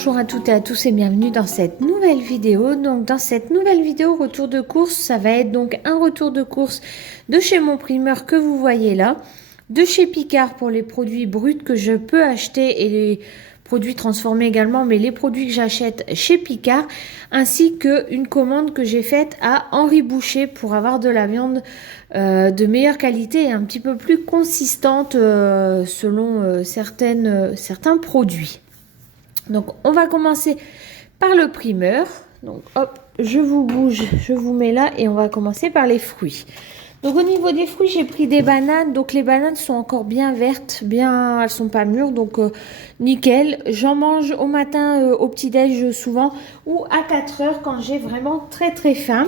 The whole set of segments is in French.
bonjour à toutes et à tous et bienvenue dans cette nouvelle vidéo. Donc dans cette nouvelle vidéo retour de course, ça va être donc un retour de course de chez mon primeur que vous voyez là, de chez Picard pour les produits bruts que je peux acheter et les produits transformés également, mais les produits que j'achète chez Picard, ainsi qu'une commande que j'ai faite à Henri Boucher pour avoir de la viande de meilleure qualité et un petit peu plus consistante selon certains produits. Donc on va commencer par le primeur. Donc hop, je vous bouge, je vous mets là et on va commencer par les fruits. Donc au niveau des fruits, j'ai pris des bananes. Donc les bananes sont encore bien vertes, elles sont pas mûres, donc nickel. J'en mange au matin au petit-déj souvent ou à 4 heures quand j'ai vraiment très faim.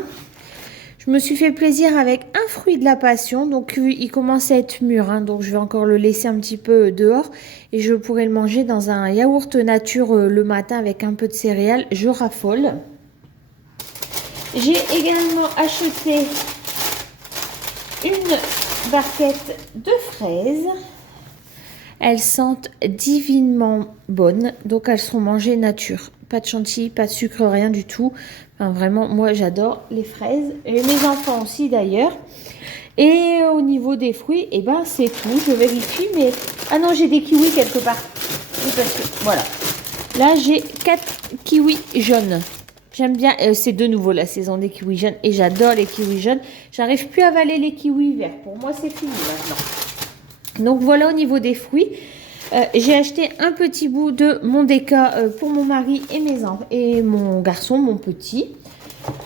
Je me suis fait plaisir avec un fruit de la passion, donc il commence à être mûr, hein, donc je vais encore le laisser un petit peu dehors et je pourrai le manger dans un yaourt nature le matin avec un peu de céréales, je raffole. J'ai également acheté une barquette de fraises. Elles sentent divinement bonnes, donc elles seront mangées nature. Pas de chantilly, pas de sucre, rien du tout. Enfin, vraiment, moi j'adore les fraises. Et mes enfants aussi d'ailleurs. Et au niveau des fruits, eh ben, c'est tout. Je vérifie, mais... Ah non, j'ai des kiwis quelque part. Oui, parce que, voilà. Là, j'ai 4 kiwis jaunes. J'aime bien, c'est de nouveau la saison des kiwis jaunes. Et j'adore les kiwis jaunes. J'arrive plus à avaler les kiwis verts. Pour moi, c'est fini maintenant. Donc voilà au niveau des fruits. J'ai acheté un petit bout de Mondeka pour mon mari et mes enfants et mon garçon, mon petit.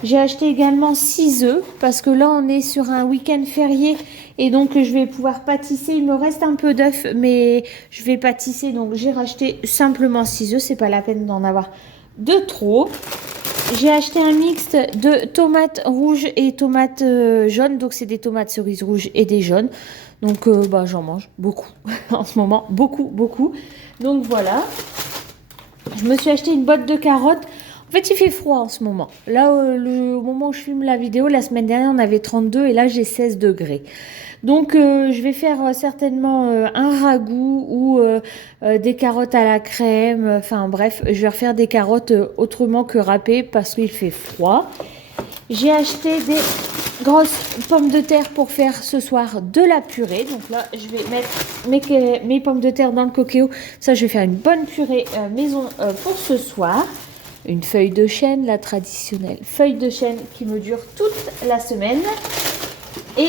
J'ai acheté également 6 œufs parce que là on est sur un week-end férié et donc je vais pouvoir pâtisser. Il me reste un peu d'œufs mais je vais pâtisser, donc j'ai racheté simplement 6 œufs. C'est pas la peine d'en avoir de trop. J'ai acheté un mixte de tomates rouges et tomates jaunes. Donc c'est des tomates cerises rouges et des jaunes. Donc j'en mange beaucoup en ce moment, beaucoup. Donc voilà. Je me suis acheté une boîte de carottes. En fait, il fait froid en ce moment. Là, au moment où je filme la vidéo, la semaine dernière, on avait 32 et là, j'ai 16 degrés. Donc, je vais faire certainement un ragoût ou des carottes à la crème. Enfin, bref, je vais refaire des carottes autrement que râpées parce qu'il fait froid. J'ai acheté des grosses pommes de terre pour faire ce soir de la purée. Donc là, je vais mettre mes pommes de terre dans le Cookéo. Ça, je vais faire une bonne purée maison pour ce soir. Une feuille de chêne, la traditionnelle feuille de chêne qui me dure toute la semaine. Et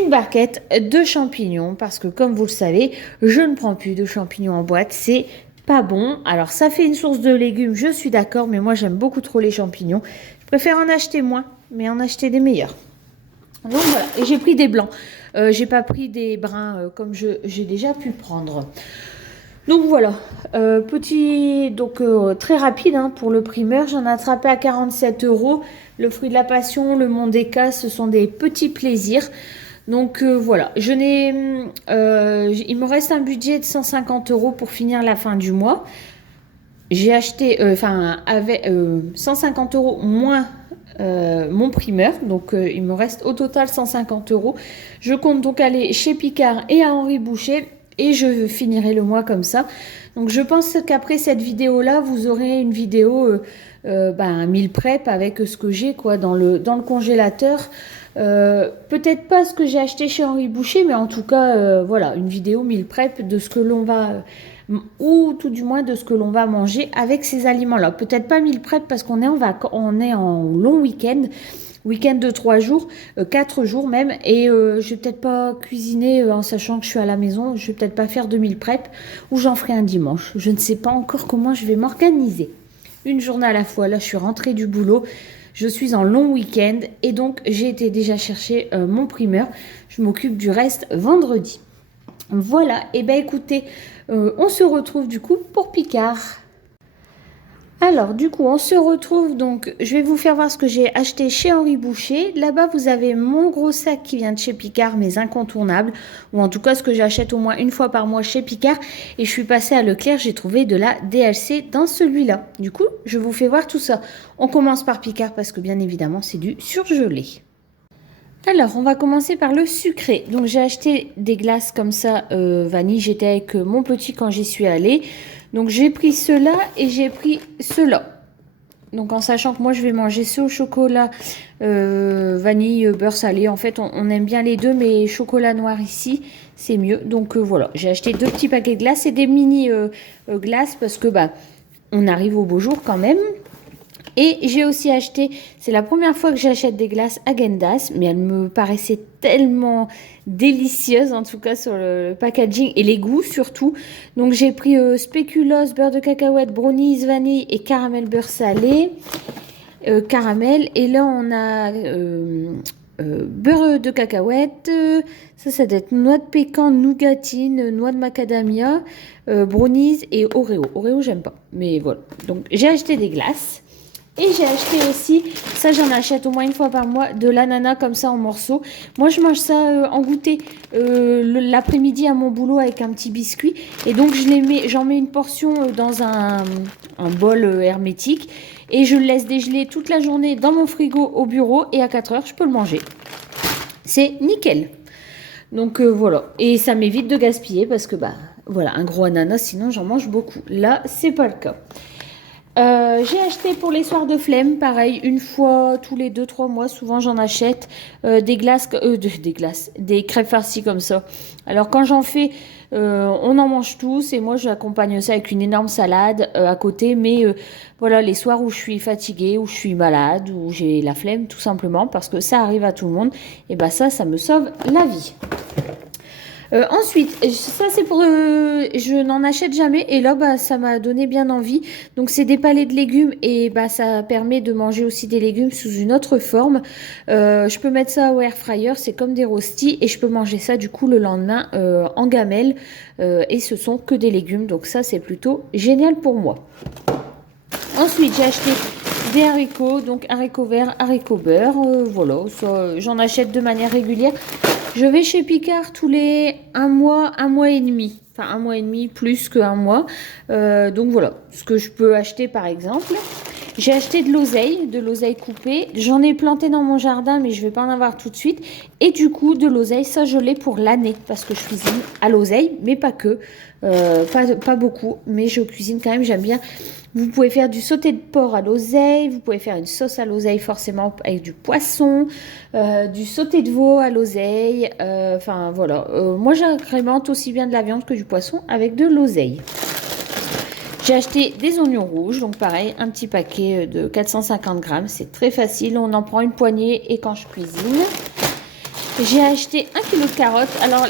une barquette de champignons parce que comme vous le savez, je ne prends plus de champignons en boîte. C'est pas bon. Alors ça fait une source de légumes, je suis d'accord, mais moi j'aime beaucoup trop les champignons. Je préfère en acheter moins, mais en acheter des meilleurs. Donc voilà, et j'ai pris des blancs. J'ai pas pris des bruns comme j'ai déjà pu prendre. Donc voilà, très rapide hein, pour le primeur. J'en ai attrapé à 47 €. Le fruit de la passion, le Mondeka, ce sont des petits plaisirs. Donc voilà, il me reste un budget de 150 € pour finir la fin du mois. J'ai acheté, avec 150 € moins mon primeur, donc il me reste au total 150 €. Je compte donc aller chez Picard et à Henri Boucher et je finirai le mois comme ça. Donc je pense qu'après cette vidéo là, vous aurez une vidéo meal prep avec ce que j'ai quoi dans le congélateur. Peut-être pas ce que j'ai acheté chez Henri Boucher, mais en tout cas voilà, une vidéo meal prep de ce que l'on va ou tout du moins de ce que l'on va manger avec ces aliments là. Peut-être pas meal prep parce qu'on est en long week-end de 3 jours, 4 jours même, et je vais peut-être pas cuisiner en sachant que je suis à la maison. Je vais peut-être pas faire de meal prep ou j'en ferai un dimanche. Je ne sais pas encore comment je vais m'organiser. Une journée à la fois. Là, je suis rentrée du boulot. Je suis en long week-end et donc j'ai été déjà chercher mon primeur. Je m'occupe du reste vendredi. Voilà, et ben écoutez, on se retrouve du coup pour Picard. Alors du coup on se retrouve, donc je vais vous faire voir ce que j'ai acheté chez Henri Boucher. Là-bas vous avez mon gros sac qui vient de chez Picard, mes incontournables, ou en tout cas ce que j'achète au moins une fois par mois chez Picard. Et je suis passée à Leclerc, j'ai trouvé de la DLC dans celui-là. Du coup je vous fais voir tout ça. On commence par Picard parce que bien évidemment c'est du surgelé. Alors, on va commencer par le sucré. Donc, j'ai acheté des glaces comme ça, vanille. J'étais avec mon petit quand j'y suis allée. Donc j'ai pris ceux-là et j'ai pris ceux-là. Donc en sachant que moi je vais manger ceux au chocolat vanille, beurre salé. En fait on aime bien les deux, mais chocolat noir ici c'est mieux. Donc voilà, j'ai acheté 2 petits paquets de glace et des mini glaces parce que bah on arrive au beau jour quand même. Et j'ai aussi acheté, c'est la première fois que j'achète des glaces Häagen-Dazs, mais elles me paraissaient tellement délicieuses, en tout cas sur le packaging et les goûts surtout. Donc j'ai pris spéculoos, beurre de cacahuète, brownies, vanille et caramel beurre salé. Caramel. Et là on a beurre de cacahuète, ça doit être noix de pécan, nougatine, noix de macadamia, brownies et Oreo. Oreo j'aime pas, mais voilà. Donc j'ai acheté des glaces. Et j'ai acheté aussi, ça j'en achète au moins une fois par mois, de l'ananas comme ça en morceaux. Moi je mange ça en goûter l'après-midi à mon boulot avec un petit biscuit. Et donc j'en mets une portion dans un bol hermétique. Et je le laisse dégeler toute la journée dans mon frigo au bureau. Et à 4 heures je peux le manger. C'est nickel. Donc voilà. Et ça m'évite de gaspiller parce que bah voilà, un gros ananas sinon j'en mange beaucoup. Là c'est pas le cas. J'ai acheté pour les soirs de flemme, pareil, une fois tous les 2-3 mois, souvent j'en achète des glaces, des crêpes farcies comme ça. Alors quand j'en fais, on en mange tous et moi j'accompagne ça avec une énorme salade à côté. Mais voilà, les soirs où je suis fatiguée, où je suis malade, où j'ai la flemme tout simplement, parce que ça arrive à tout le monde, et bah ça me sauve la vie. Ensuite, ça c'est pour... je n'en achète jamais et là bah, ça m'a donné bien envie. Donc c'est des palets de légumes et bah, ça permet de manger aussi des légumes sous une autre forme. Je peux mettre ça au air fryer, c'est comme des rostis et je peux manger ça du coup le lendemain en gamelle. Et ce sont que des légumes, donc ça c'est plutôt génial pour moi. Ensuite j'ai acheté des haricots, donc haricots verts, haricots beurre, voilà, j'en achète de manière régulière. Je vais chez Picard tous les 1 mois et demi. Enfin, 1 mois et demi, plus qu'un mois. Donc voilà, ce que je peux acheter par exemple. J'ai acheté de l'oseille coupée. J'en ai planté dans mon jardin, mais je ne vais pas en avoir tout de suite. Et du coup, de l'oseille, ça je l'ai pour l'année. Parce que je cuisine à l'oseille, mais pas que. Pas beaucoup, mais je cuisine quand même, j'aime bien. Vous pouvez faire du sauté de porc à l'oseille, vous pouvez faire une sauce à l'oseille forcément avec du poisson, du sauté de veau à l'oseille, enfin voilà. Moi j'agrémente aussi bien de la viande que du poisson avec de l'oseille. J'ai acheté des oignons rouges, donc pareil, un petit paquet de 450 grammes, c'est très facile, on en prend une poignée et quand je cuisine. J'ai acheté 1 kg de carottes. Alors,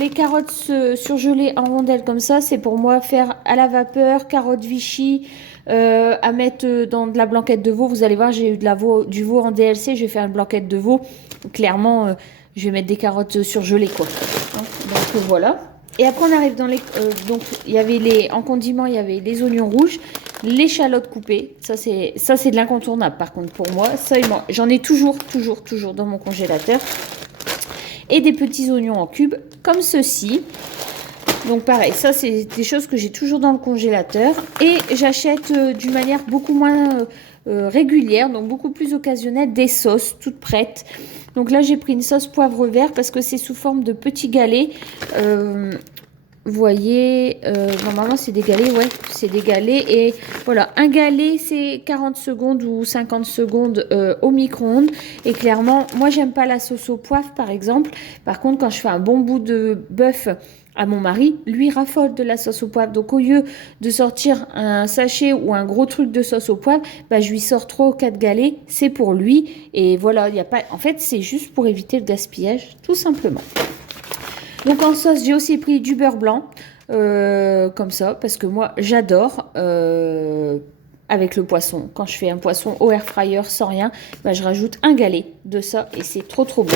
les carottes surgelées en rondelles comme ça, c'est pour moi faire à la vapeur, carottes Vichy, à mettre dans de la blanquette de veau. Vous allez voir, j'ai eu du veau en DLC, je vais faire une blanquette de veau. Clairement, je vais mettre des carottes surgelées, quoi. Hein, donc, voilà. Et après, on arrive dans les... donc, il y avait en condiment, il y avait les oignons rouges, l'échalote coupée. Ça, c'est de l'incontournable, par contre, pour moi. Ça, j'en ai toujours dans mon congélateur. Et des petits oignons en cubes comme ceci. Donc pareil, ça c'est des choses que j'ai toujours dans le congélateur. Et j'achète d'une manière beaucoup moins régulière, donc beaucoup plus occasionnelle, des sauces toutes prêtes. Donc là j'ai pris une sauce poivre vert parce que c'est sous forme de petits galets. Vous voyez, normalement c'est des galets, ouais, c'est des galets. Et voilà, un galet c'est 40 secondes ou 50 secondes au micro-ondes. Et clairement, moi j'aime pas la sauce au poivre par exemple. Par contre, quand je fais un bon bout de bœuf à mon mari, lui raffole de la sauce au poivre. Donc au lieu de sortir un sachet ou un gros truc de sauce au poivre, bah, je lui sors 3 ou 4 galets, c'est pour lui. Et voilà, il y a pas... en fait c'est juste pour éviter le gaspillage, tout simplement. Donc en sauce, j'ai aussi pris du beurre blanc, comme ça, parce que moi j'adore avec le poisson. Quand je fais un poisson au air fryer sans rien, bah, je rajoute un galet de ça et c'est trop bon.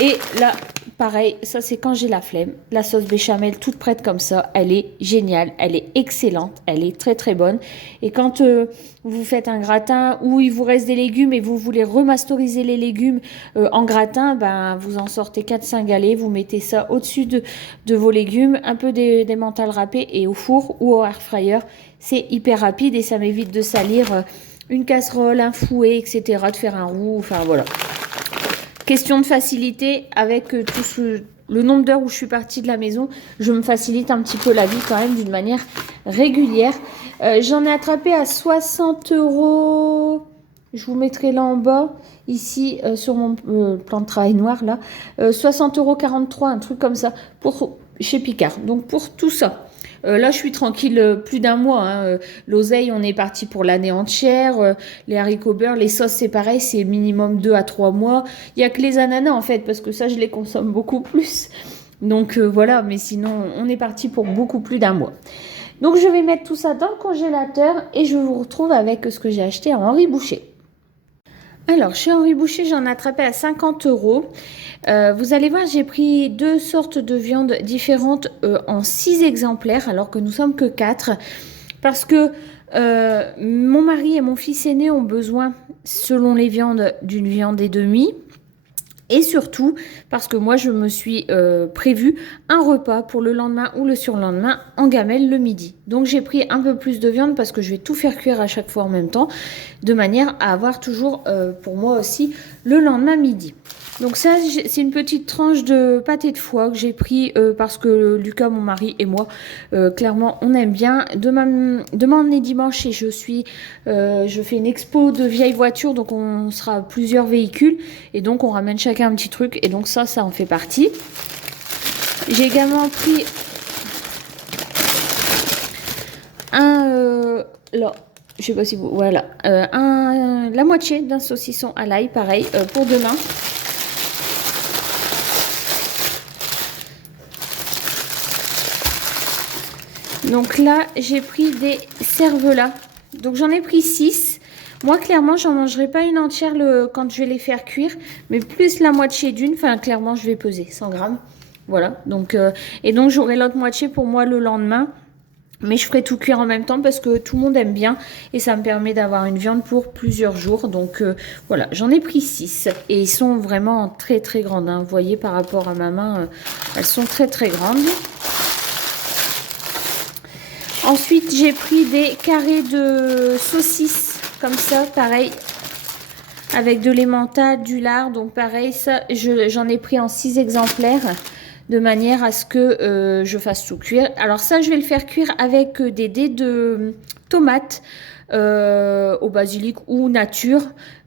Et là, pareil, ça c'est quand j'ai la flemme. La sauce béchamel toute prête comme ça, elle est géniale, elle est excellente, elle est très bonne. Et quand vous faites un gratin où il vous reste des légumes et vous voulez remasteriser les légumes en gratin, ben, vous en sortez 4-5 galets, vous mettez ça au-dessus de vos légumes, un peu d'emmental râpé et au four ou au air fryer. C'est hyper rapide et ça m'évite de salir une casserole, un fouet, etc., de faire un roux, enfin voilà. Question de facilité avec le nombre d'heures où je suis partie de la maison, je me facilite un petit peu la vie quand même d'une manière régulière. J'en ai attrapé à 60 euros. Je vous mettrai là en bas, ici, sur mon plan de travail noir, là. 60,43 €, un truc comme ça, chez Picard. Donc, pour tout ça. Là, je suis tranquille plus d'un mois. Hein. L'oseille, on est parti pour l'année entière. Les haricots beurre, les sauces, c'est pareil, c'est minimum 2 à 3 mois. Il n'y a que les ananas, en fait, parce que ça, je les consomme beaucoup plus. Donc, voilà, mais sinon, on est parti pour beaucoup plus d'un mois. Donc, je vais mettre tout ça dans le congélateur et je vous retrouve avec ce que j'ai acheté à Henri Boucher. Alors, chez Henri Boucher, j'en ai attrapé à 50 €. Vous allez voir, j'ai pris 2 sortes de viandes différentes en 6 exemplaires, alors que nous sommes que 4. Parce que mon mari et mon fils aîné ont besoin, selon les viandes, d'une viande et demie. Et surtout, parce que moi, je me suis prévu un repas pour le lendemain ou le surlendemain en gamelle le midi. Donc, j'ai pris un peu plus de viande parce que je vais tout faire cuire à chaque fois en même temps, de manière à avoir toujours, pour moi aussi, le lendemain midi. Donc ça, c'est une petite tranche de pâté de foie que j'ai pris parce que Lucas, mon mari et moi, clairement, on aime bien. Demain on est dimanche et je fais une expo de vieilles voitures, donc on sera plusieurs véhicules et donc on ramène chacun un petit truc et donc ça en fait partie. J'ai également pris là, je sais pas si vous, voilà, la moitié d'un saucisson à l'ail, pareil, pour demain. Donc là, j'ai pris des cervelas. Donc j'en ai pris 6. Moi, clairement, j'en mangerai pas une entière quand je vais les faire cuire, mais plus la moitié d'une. Enfin, clairement, je vais peser 100 grammes. Voilà. Donc, et donc, j'aurai l'autre moitié pour moi le lendemain. Mais je ferai tout cuire en même temps parce que tout le monde aime bien. Et ça me permet d'avoir une viande pour plusieurs jours. Donc, voilà. J'en ai pris 6. Et ils sont vraiment très, très grandes. Hein. Vous voyez, par rapport à ma main, elles sont très, très grandes. Ensuite, j'ai pris des carrés de saucisses, comme ça, pareil, avec de l'emmental, du lard. Donc, pareil, ça, j'en ai pris en 6 exemplaires, de manière à ce que je fasse tout cuire. Alors ça, je vais le faire cuire avec des dés de tomates au basilic ou nature.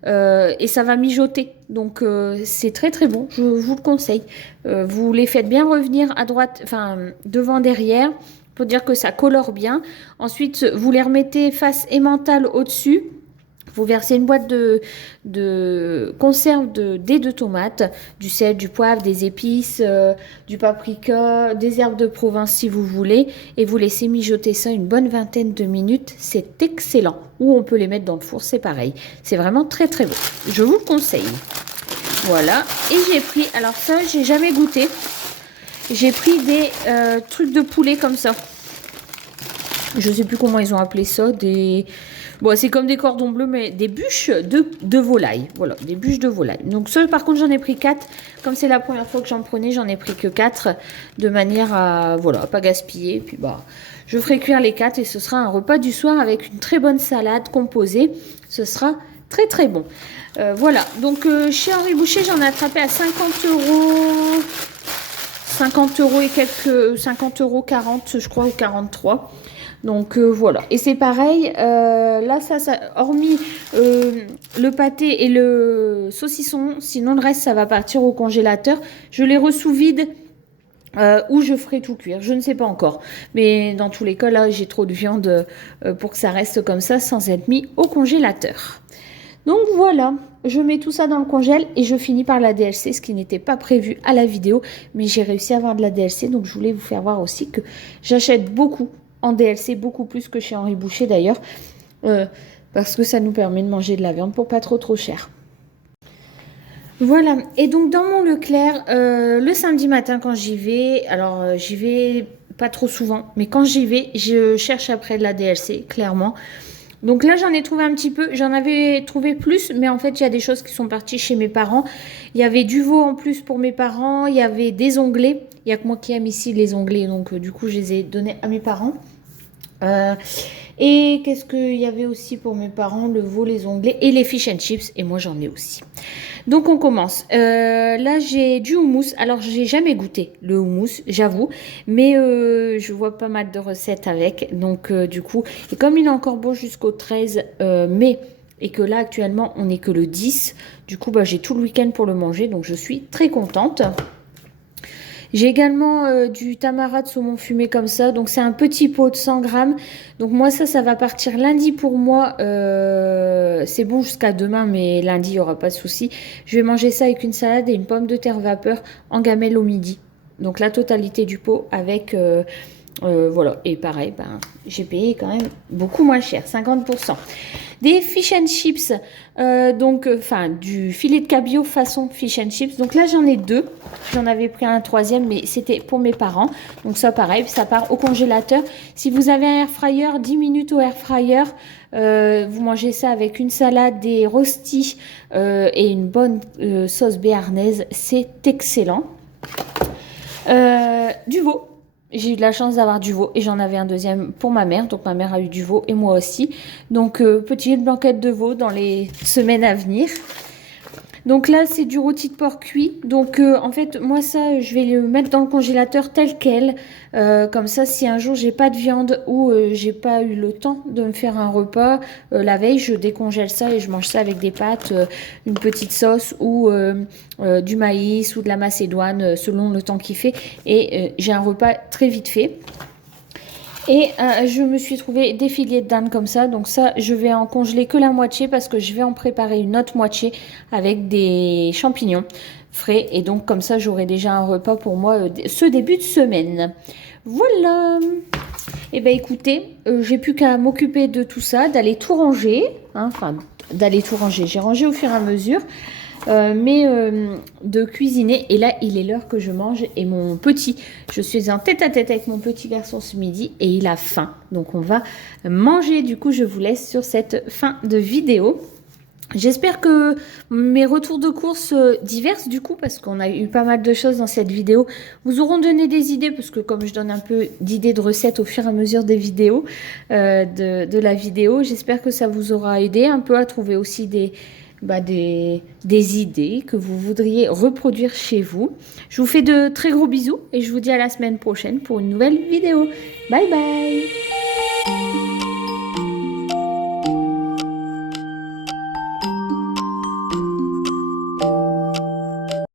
Et ça va mijoter. Donc, c'est très, très bon. Je vous le conseille. Vous les faites bien revenir à droite, enfin, devant, derrière, pour dire que ça colore bien. Ensuite, vous les remettez face emmental au-dessus. Vous versez une boîte de conserve de dés de tomates, du sel, du poivre, des épices, du paprika, des herbes de Provence si vous voulez. Et vous laissez mijoter ça une bonne vingtaine de minutes. C'est excellent. Ou on peut les mettre dans le four, c'est pareil. C'est vraiment très très bon. Je vous le conseille. Voilà. Et j'ai pris, alors ça, j'ai jamais goûté. J'ai pris des trucs de poulet comme ça. Je ne sais plus comment ils ont appelé ça. Bon, c'est comme des cordons bleus, mais des bûches de volaille. Voilà, des bûches de volaille. Donc, ça, par contre, j'en ai pris 4. Comme c'est la première fois que j'en prenais, j'en ai pris que 4. De manière à, voilà, pas gaspiller. Puis, bah, je ferai cuire les 4 et ce sera un repas du soir avec une très bonne salade composée. Ce sera très, très bon. Voilà. Donc, chez Henri Boucher, j'en ai attrapé à 50 €. 50 € et quelques, 50 € 40, je crois, ou 43. Donc voilà. Et c'est pareil, là, ça hormis le pâté et le saucisson, sinon le reste, ça va partir au congélateur. Je les ressous vide ou je ferai tout cuire. Je ne sais pas encore. Mais dans tous les cas, là, j'ai trop de viande pour que ça reste comme ça sans être mis au congélateur. Donc voilà, je mets tout ça dans le congèle et je finis par la DLC, ce qui n'était pas prévu à la vidéo, mais j'ai réussi à avoir de la DLC, donc je voulais vous faire voir aussi que j'achète beaucoup en DLC, beaucoup plus que chez Henri Boucher d'ailleurs, parce que ça nous permet de manger de la viande pour pas trop cher. Voilà, et donc dans mon Leclerc, le samedi matin quand j'y vais, alors j'y vais pas trop souvent, mais quand j'y vais, je cherche après de la DLC, clairement. Donc là, j'en ai trouvé un petit peu. J'en avais trouvé plus, mais en fait, il y a des choses qui sont parties chez mes parents. Il y avait du veau en plus pour mes parents. Il y avait des onglets. Il n'y a que moi qui aime ici les onglets. Donc, du coup, je les ai donnés à mes parents. Et qu'est-ce qu'il y avait aussi pour mes parents? Le veau, les onglets et les fish and chips. Et moi, j'en ai aussi. Donc, on commence. Là, j'ai du houmous. Alors, j'ai jamais goûté le houmous, j'avoue. Mais je vois pas mal de recettes avec. Donc, du coup, et comme il est encore bon jusqu'au 13 mai, et que là, actuellement, on n'est que le 10, du coup, bah, j'ai tout le week-end pour le manger. Donc, je suis très contente. J'ai également du tamarin de saumon fumé comme ça. Donc, c'est un petit pot de 100 grammes. Donc, moi, ça va partir lundi pour moi. C'est bon jusqu'à demain, mais lundi, il n'y aura pas de souci. Je vais manger ça avec une salade et une pomme de terre vapeur en gamelle au midi. Donc, la totalité du pot avec... voilà, et pareil, ben, j'ai payé quand même beaucoup moins cher, 50%. Des fish and chips, enfin du filet de cabillaud façon fish and chips. Donc là j'en ai deux, j'en avais pris un troisième, mais c'était pour mes parents. Donc ça pareil, ça part au congélateur. Si vous avez un air fryer, 10 minutes au air fryer, vous mangez ça avec une salade, des rostis et une bonne sauce béarnaise, c'est excellent. Du veau. J'ai eu de la chance d'avoir du veau et j'en avais un deuxième pour ma mère. Donc ma mère a eu du veau et moi aussi. Donc petite blanquette de veau dans les semaines à venir. Donc là, c'est du rôti de porc cuit. Donc en fait, moi ça, je vais le mettre dans le congélateur tel quel. Comme ça, si un jour j'ai pas de viande ou j'ai pas eu le temps de me faire un repas la veille, je décongèle ça et je mange ça avec des pâtes, une petite sauce ou du maïs ou de la macédoine selon le temps qu'il fait. Et j'ai un repas très vite fait. Et je me suis trouvé des filets de dinde comme ça. Donc ça, je vais en congeler que la moitié parce que je vais en préparer une autre moitié avec des champignons frais. Et donc comme ça, j'aurai déjà un repas pour moi ce début de semaine. Voilà. Et ben écoutez, j'ai plus qu'à m'occuper de tout ça, d'aller tout ranger. Hein, enfin, d'aller tout ranger. J'ai rangé au fur et à mesure. Mais de cuisiner. Et là, il est l'heure que je mange. Et mon petit, je suis en tête-à-tête avec mon petit garçon ce midi et il a faim. Donc, on va manger. Du coup, je vous laisse sur cette fin de vidéo. J'espère que mes retours de course diverses du coup, parce qu'on a eu pas mal de choses dans cette vidéo, vous auront donné des idées, parce que comme je donne un peu d'idées de recettes au fur et à mesure des vidéos, de la vidéo, j'espère que ça vous aura aidé un peu à trouver aussi des idées que vous voudriez reproduire chez vous. Je vous fais de très gros bisous et je vous dis à la semaine prochaine pour une nouvelle vidéo. Bye bye!